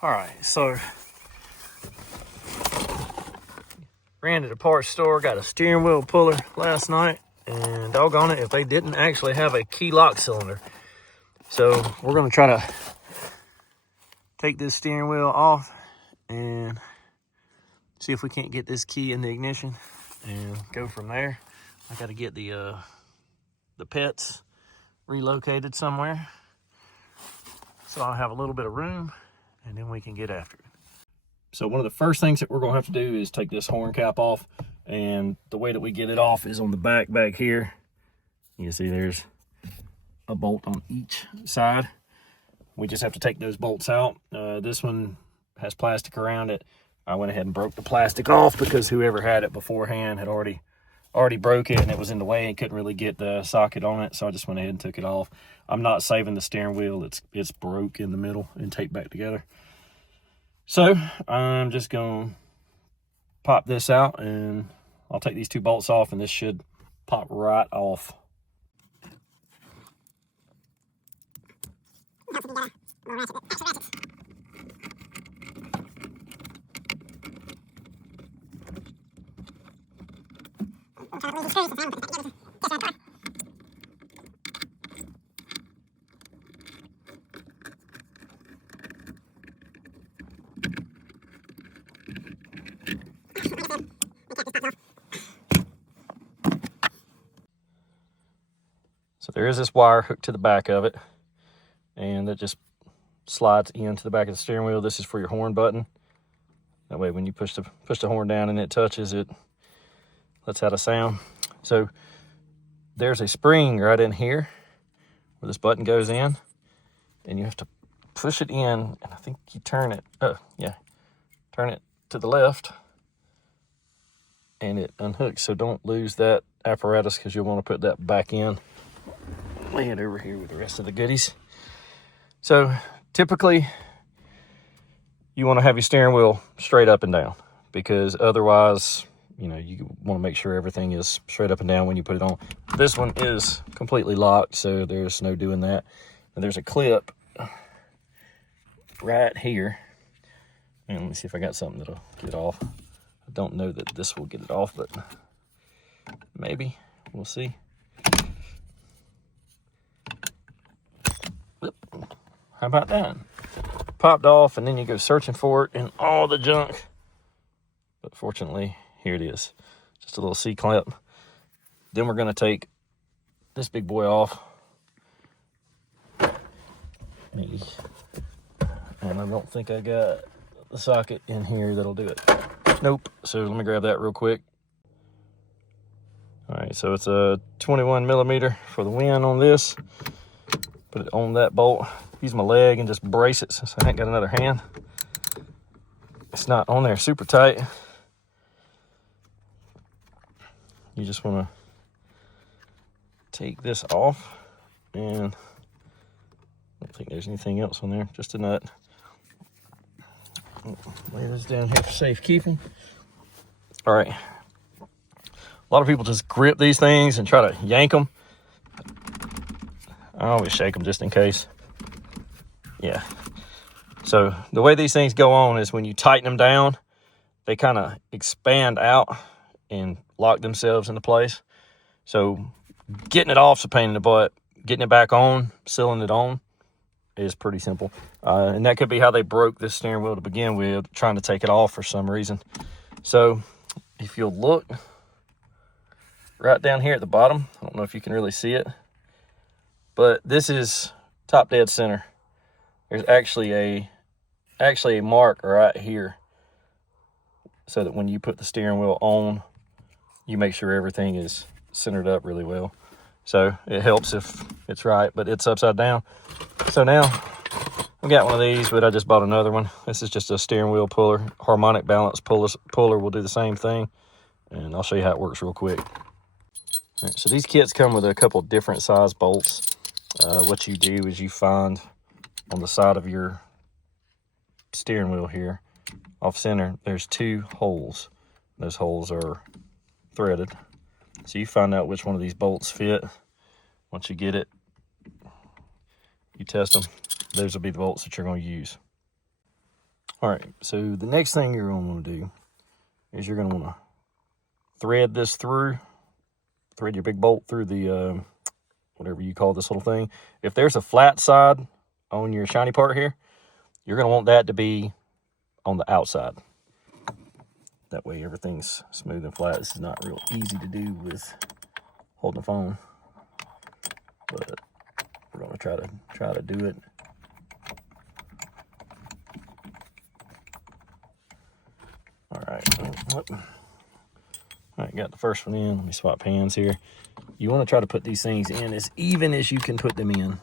All right, so ran to the parts store, got a steering wheel puller last night, and doggone it if they didn't actually have a key lock cylinder. So we're gonna try to take this steering wheel off and see if we can't get this key in the ignition and go from there. I gotta get the pets relocated somewhere, so I'll have a little bit of room and then we can get after it. So one of the first things that we're gonna have to do is take this horn cap off, and the way that we get it off is on the back here. You can see there's a bolt on each side. We just have to take those bolts out. This one has plastic around it. I went ahead and broke the plastic off because whoever had it beforehand had already broke it and it was in the way and couldn't really get the socket on it, so I just went ahead and took it off. I'm not saving the steering wheel. It's broke in the middle and taped back together. So I'm just gonna pop this out and I'll take these two bolts off and this should pop right off. So there is this wire hooked to the back of it, and that just slides into the back of the steering wheel. This is for your horn button. That way when you push the horn down and it touches it, lets out a sound. So there's a spring right in here where this button goes in, and you have to push it in, and I think you turn it, turn it to the left, and it unhooks. So don't lose that apparatus because you'll want to put that back in. Lay it over here with the rest of the goodies. So typically you want to have your steering wheel straight up and down, because otherwise, you want to make sure everything is straight up and down when you put it on. This one is completely locked, so there's no doing that. And there's a clip right here. And let me see if I got something that'll get off. I don't know that this will get it off, but maybe. We'll see. How about that? Popped off, and then you go searching for it in all the junk. But fortunately, here it is. Just a little C-clip. Then we're going to take this big boy off. And I don't think I got the socket in here that'll do it. Nope. So let me grab that real quick. All right, so it's a 21 millimeter for the win on this. Put it on that bolt. Use my leg and just brace it since I ain't got another hand. It's not on there super tight. You just want to take this off, and I don't think there's anything else on there, just a nut. Lay this down here for safekeeping. All right. A lot of people just grip these things and try to yank them. I always shake them just in case. Yeah. So the way these things go on is when you tighten them down, they kind of expand out and lock themselves into place. So getting it off's a pain in the butt. Getting it back on, sealing it on, is pretty simple. And that could be how they broke this steering wheel to begin with, trying to take it off for some reason. So if you'll look right down here at the bottom, I don't know if you can really see it, but this is top dead center. There's actually a mark right here, so that when you put the steering wheel on, you make sure everything is centered up really well. So it helps if it's right, but it's upside down. So now I've got one of these, but I just bought another one. This is just a steering wheel puller. Harmonic balance puller will do the same thing, and I'll show you how it works real quick. All right, so these kits come with a couple different size bolts. What you do is you find on the side of your steering wheel here, off center, there's two holes. Those holes are threaded. So you find out which one of these bolts fit. Once you get it, you test them. Those will be the bolts that you're going to use. All right, so the next thing you're going to want to do is you're going to want to thread this through, thread your big bolt through the, whatever you call this little thing. If there's a flat side on your shiny part here, you're going to want that to be on the outside. That way everything's smooth and flat. This is not real easy to do with holding the phone, but we're going to try to do it. All right, got the first one in. Let me swap hands here. You want to try to put these things in as even as you can put them in.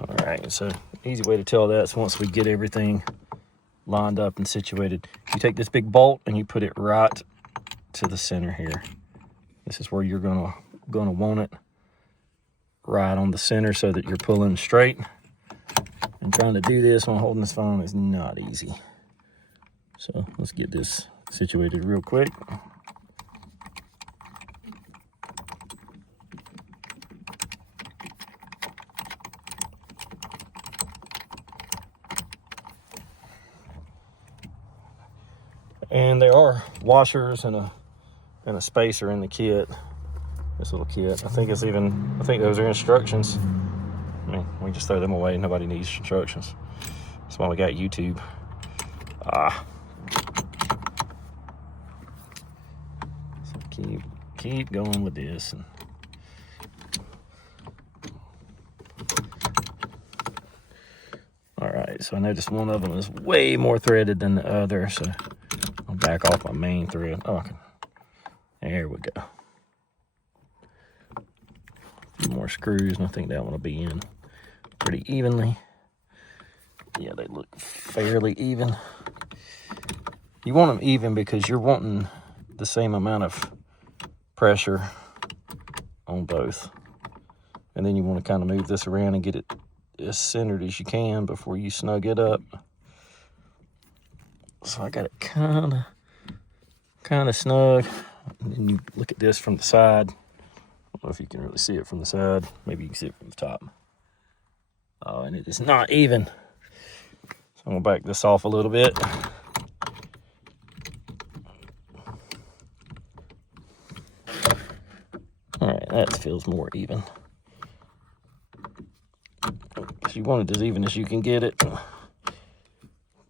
All right, so easy way to tell that is once we get everything lined up and situated, you take this big bolt and you put it right to the center here. This is where you're gonna want it, right on the center, so that you're pulling straight. And trying to do this while holding this phone is not easy. So let's get this situated real quick. And there are washers and a spacer in the kit. This little kit. I think those are instructions. I mean, we just throw them away. Nobody needs instructions. That's why we got YouTube. So keep going with this. All right, so I noticed one of them is way more threaded than the other, so I'll back off my main thread. There we go. A few more screws, and I think that one will be in pretty evenly. Yeah, they look fairly even. You want them even because you're wanting the same amount of pressure on both. And then you want to kind of move this around and get it as centered as you can before you snug it up. So I got it kind of snug. And then you look at this from the side. I don't know if you can really see it from the side. Maybe you can see it from the top. Oh, and it is not even. So I'm gonna back this off a little bit. All right, that feels more even. Because you want it as even as you can get it.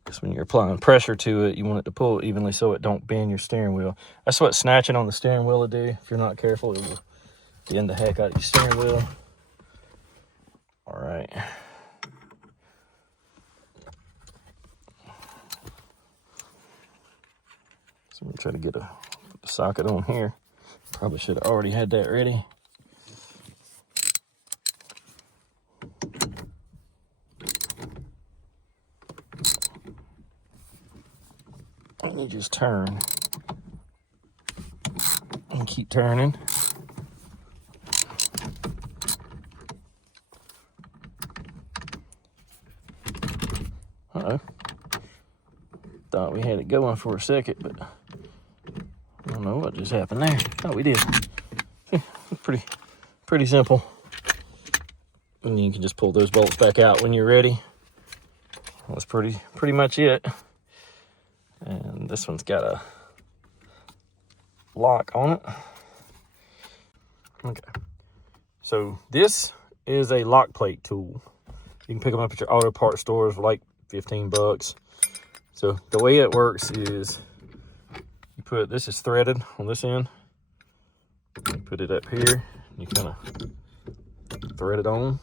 Because when you're applying pressure to it, you want it to pull evenly so it don't bend your steering wheel. That's what snatching on the steering wheel will do. If you're not careful, it will bend the heck out of your steering wheel. All right. So I'm gonna try to get a socket on here. Probably should have already had that ready. And you just turn and keep turning. Uh-oh. Thought we had it going for a second, but I don't know what just happened there. Oh, we did. See, pretty simple. And you can just pull those bolts back out when you're ready. That's pretty much it. And this one's got a lock on it. Okay. So this is a lock plate tool. You can pick them up at your auto parts stores for like 15 bucks. So the way it works is you put, this is threaded on this end. You put it up here, and you kind of thread it on.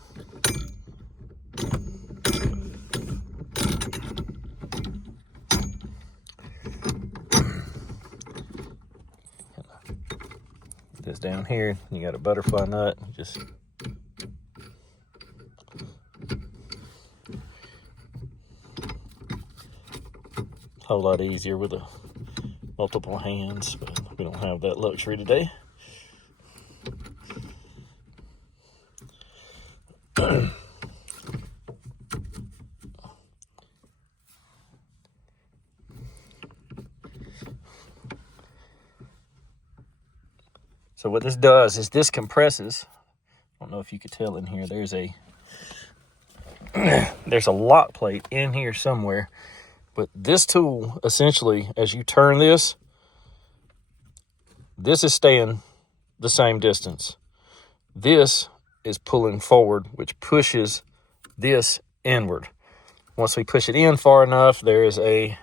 This down here, you got a butterfly nut. Just a whole lot easier with multiple hands, but we don't have that luxury today. So what this does is this compresses. I don't know if you could tell in here. There's a lock plate in here somewhere. But this tool, essentially, as you turn this is staying the same distance. This is pulling forward, which pushes this inward. Once we push it in far enough, there is a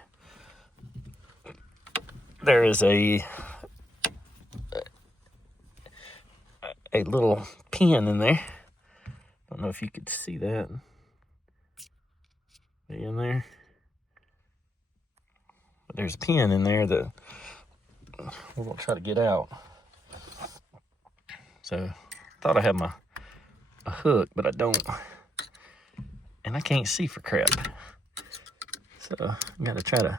little pin in there. Don't know if you could see that. In there. But there's a pin in there that we're going to try to get out. So, I thought I had a hook, but I don't. And I can't see for crap. So, I got to try to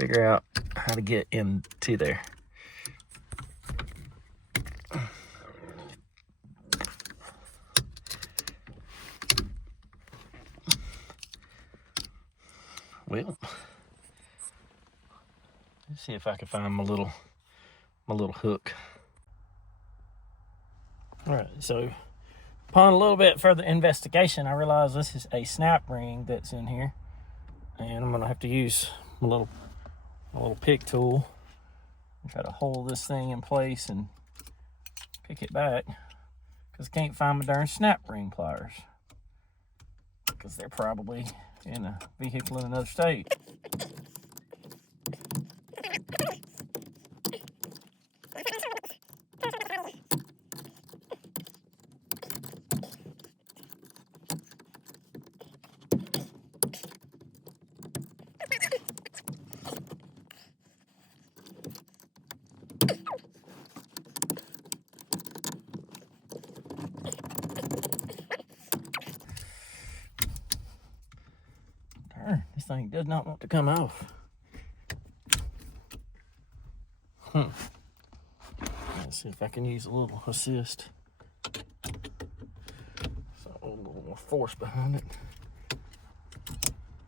figure out how to get into there. Well, let's see if I can find my little hook. All right, so upon a little bit further investigation, I realized this is a snap ring that's in here, and I'm gonna have to use my little pick tool and try to hold this thing in place and pick it back, because I can't find my darn snap ring pliers, because they're probably in a vehicle in another state. This thing does not want to come off. Let's see if I can use a little assist. So a little more force behind it.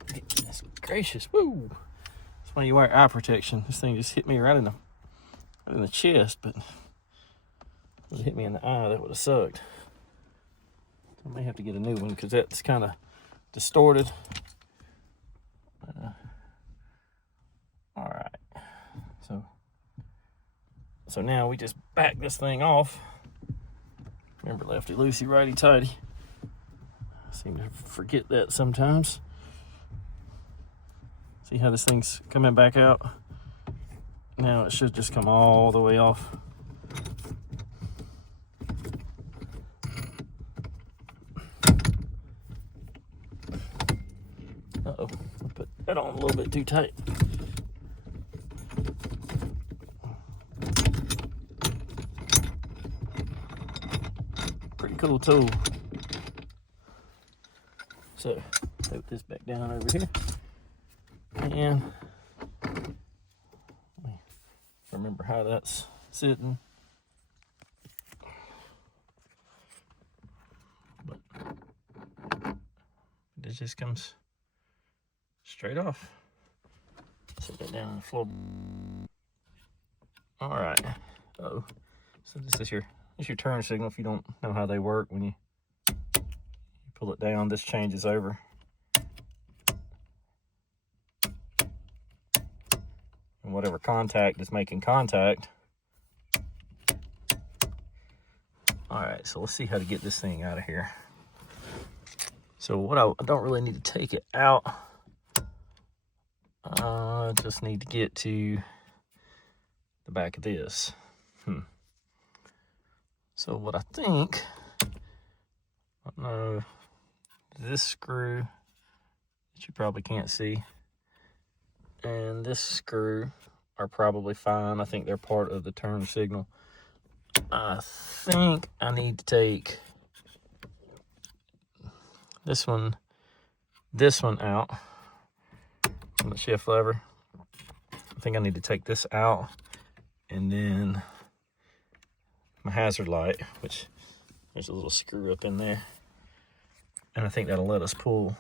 Goodness gracious, woo! That's why you wear eye protection. This thing just hit me right in the chest, but if it hit me in the eye, that would have sucked. I may have to get a new one because that's kind of distorted. All right, so now we just back this thing off. Remember, lefty loosey, righty tighty. I seem to forget that sometimes. See how this thing's coming back out? Now it should just come all the way off. Uh-oh, I put that on a little bit too tight. Pretty cool tool. So, put this back down over here. And remember how that's sitting. But it just comes straight off. Set that down on the floor. All right. Oh, so this is your turn signal. If you don't know how they work, when you pull it down, this changes over. And whatever contact is making contact. All right, so let's see how to get this thing out of here. So what I don't really need to take it out. I just need to get to the back of this. So what I think, I don't know, this screw that you probably can't see, and this screw are probably fine. I think they're part of the turn signal. I think I need to take this one out from the shift lever. I think I need to take this out, and then my hazard light, which there's a little screw up in there, and I think that'll let us pull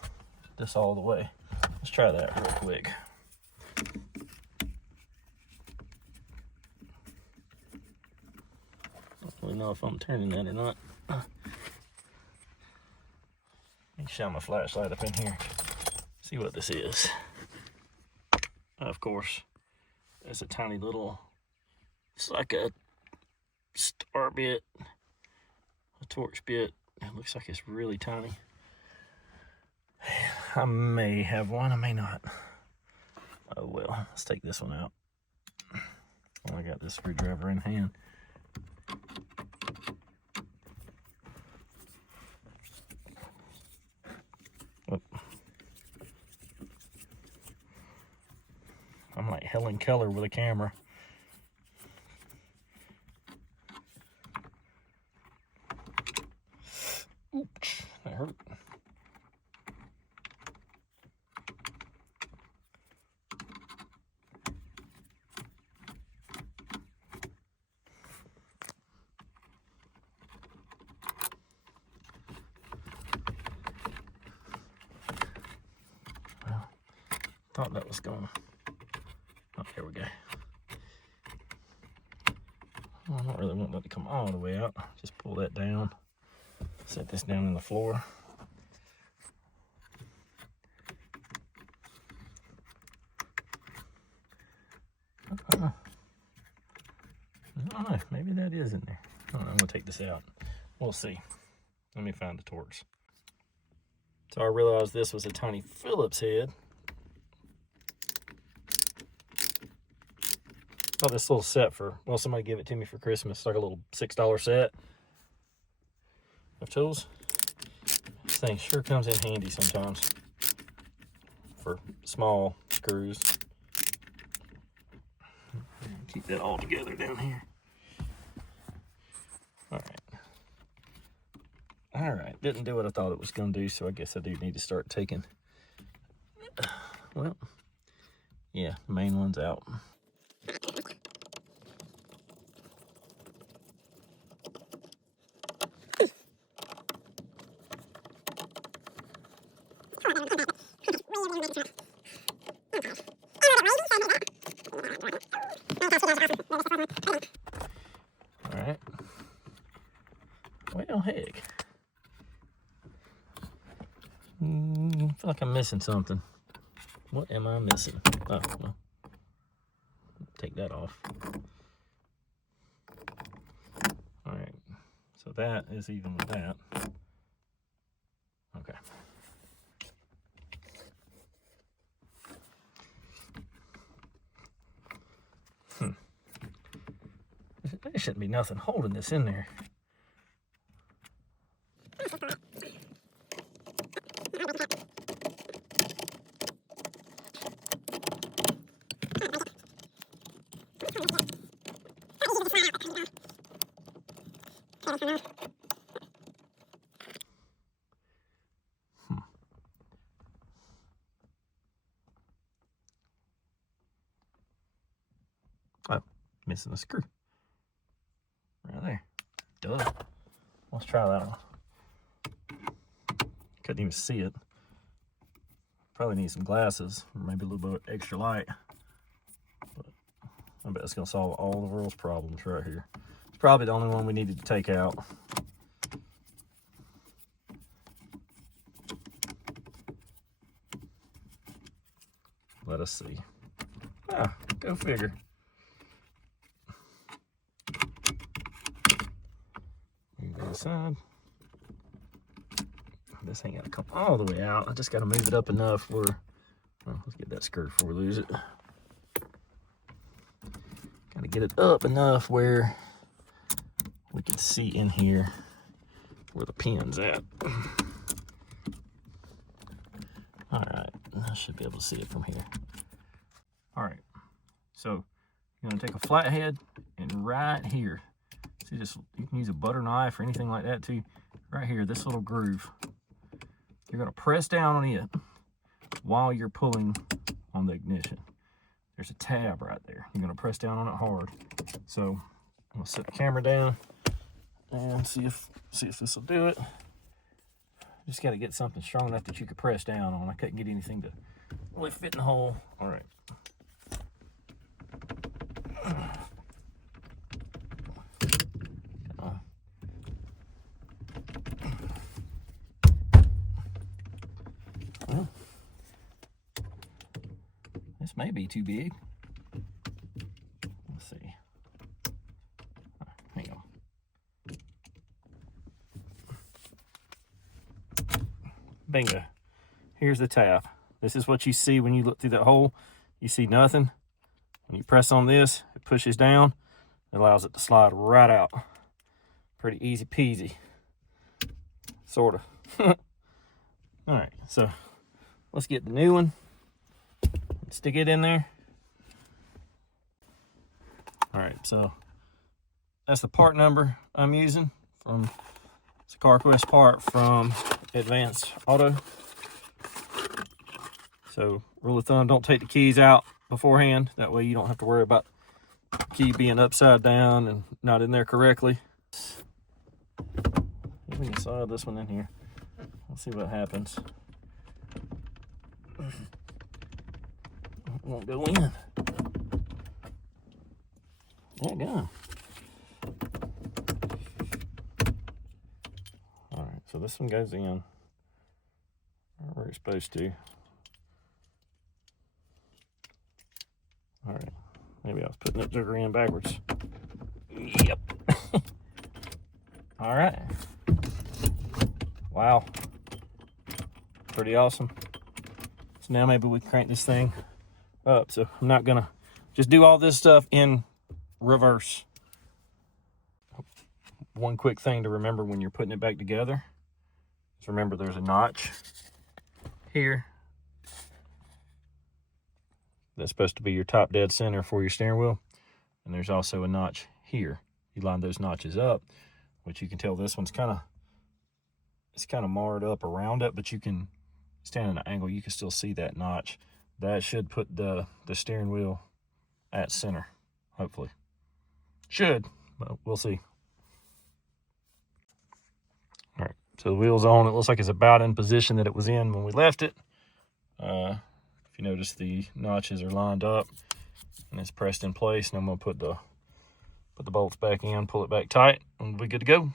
this all the way. Let's try that real quick. really know if I'm turning that or not. Let me shine my flashlight up in here. See what this is. Of course, there's a tiny little, it's like a star bit, a torch bit. It looks like it's really tiny. I may have one, I may not. Oh well, let's take this one out. Well, I got this screwdriver in hand. Oh. I'm like Helen Keller with a camera. Oops, that hurt. Well, thought that was going. Oh, there we go. Well, I don't really want that to come all the way out. Just pull that down. Set this down on the floor. I don't know, maybe that is in there. I don't know, I'm gonna take this out. We'll see. Let me find the torch. So I realized this was a tiny Phillips head. Thought this little set for, well, somebody gave it to me for Christmas. It's like a little $6 set of tools. This thing sure comes in handy sometimes for small screws. Keep that all together down here. All right, didn't do what I thought it was gonna do, so I guess I do need to start taking, well, yeah, the main one's out. All right. Well, heck. I feel like I'm missing something. What am I missing? Oh, well, take that off. All right. So that is even with that. Okay. There shouldn't be nothing holding this in there. Oh, missing a screw. Right there. Duh. Let's try that on. Couldn't even see it. Probably need some glasses, or maybe a little bit extra light. But I bet it's gonna solve all the world's problems right here. It's probably the only one we needed to take out. Let us see. Ah, go figure. Move that aside. This ain't gotta come all the way out. I just gotta move it up enough where, well, let's get that screw before we lose it. Gotta get it up enough where we can see in here where the pin's at. All right, I should be able to see it from here. All right, so you're gonna take a flathead and right here, see this, you can use a butter knife or anything like that too. Right here, this little groove, you're gonna press down on it while you're pulling on the ignition. There's a tab right there. You're gonna press down on it hard. So I'm gonna set the camera down and see if this will do it. Just got to get something strong enough that you could press down on. I couldn't get anything to really fit in the hole. All right. Come on. This may be too big. Let's see. Hang on. Bingo. Here's the tab. This is what you see when you look through that hole. You see nothing. When you press on this, it pushes down. It allows it to slide right out. Pretty easy peasy. Sort of. All right, so let's get the new one. Stick it in there. All right, so that's the part number I'm using from, it's a CarQuest part from Advanced Auto. So rule of thumb, don't take the keys out beforehand. That way you don't have to worry about the key being upside down and not in there correctly. We can slide this one in here. Let's see what happens. It won't go in. Yeah, go. All right, so this one goes in where it's supposed to. All right, maybe I was putting that sugar in backwards. Yep. All right. Wow. Pretty awesome. So now maybe we can crank this thing up. So I'm not gonna just do all this stuff in reverse. One quick thing to remember when you're putting it back together is remember there's a notch here. That's supposed to be your top dead center for your steering wheel. And there's also a notch here. You line those notches up, which you can tell this one's it's kind of marred up around it, but you can stand at an angle, you can still see that notch. That should put the steering wheel at center, hopefully. Should, but we'll see. All right, so the wheel's on. It looks like it's about in position that it was in when we left it. If you notice, the notches are lined up and it's pressed in place. And I'm gonna put the bolts back in, pull it back tight, and we'll be good to go.